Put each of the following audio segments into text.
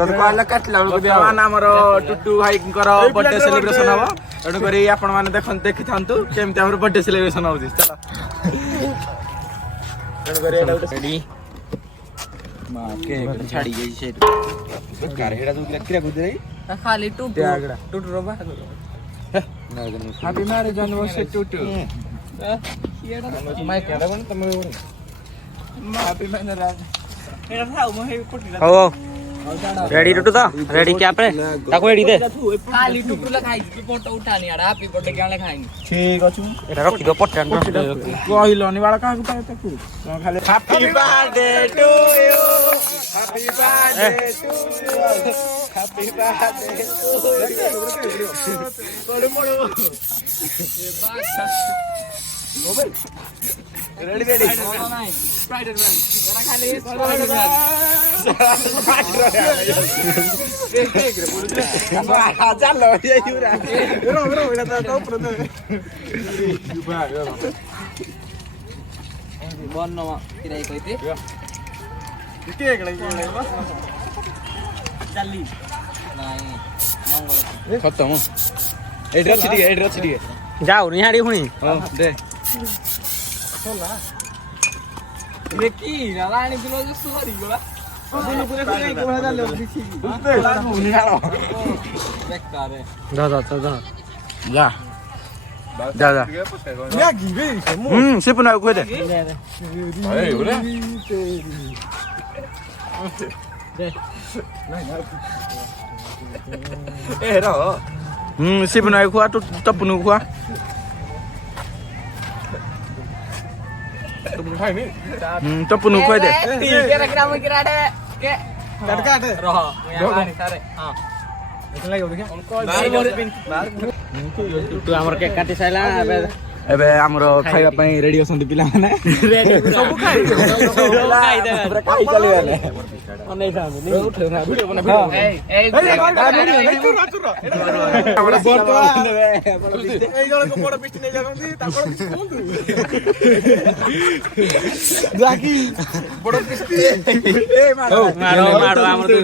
कहला काटला मान हमर टुटू भाईकर बर्थडे सेलिब्रेशन हबो एडु करी आपण माने देखि थांतु केमते हमर बर्थडे सेलिब्रेशन होउछि चला एडु करी एडा रेडी मा के छाड़ी गई से बेकार हेडा दु किरा गुदे रे खाली टुटू रो बा हैप्पी मैरिज एनिवर्सरी टुटू मैं केडा बन तमे हैप्पी मैरिज एडा थाउ म हे कोटिला हो रेडी टुटू तो रेडी क्या पे ताको रेडी दे खाली टुटू ला खाई की फोटो उठानी आड़ा हैप्पी बर्थडे क्या खाई ठीक अछि एटा रखि दो पट्टा कहिलनी वाला का गुटा ताकू खाली happy birthday to you happy birthday to you happy birthday पड़ो पड़ो ओ भाई रेडी रेडी स्पाइडरमैन जरा खाली स्पाइडरमैन चलो ये युरा रो एटा तो ऊपर दे बन्नो किराई कहिते के एकला बस चली नाही मंगल खत्म एड्रेस छिटिके जाऊ निहाडी हुनी हां दे देखी राणी दिलो जो सॉरी गोला बुनु पूरे कोई कोला जाले दिखी निहारो बेकार है जा मैगी बे से पुना को दे ए बोले ए रो से पुना खुआ तो तपनु खुआ तपनु खुआ दे kira-kira mau kira deh ke काट roh yang sare हां तू हमर के काटी साइला एबे हमरो खाइबा पई रेडी होसंती पिला माने रेडी सब खाई दे खाई चली वाले अनै थाम नि उठे ना वीडियो बना ए हमरा बोट को ए जण को बड़ पिस्टी नै जागंती तापर कोंदु जाकी बड़ पिस्टी ए मारो हमर तू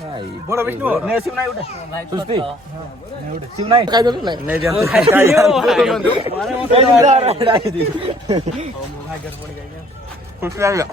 भाई बड़ पिस्टी ने सिम नै उठे सुस्ती नै उठे सिम नै खाइ दो नै जान खाइ दी ओ मो भागर पड़ गई खुश लागला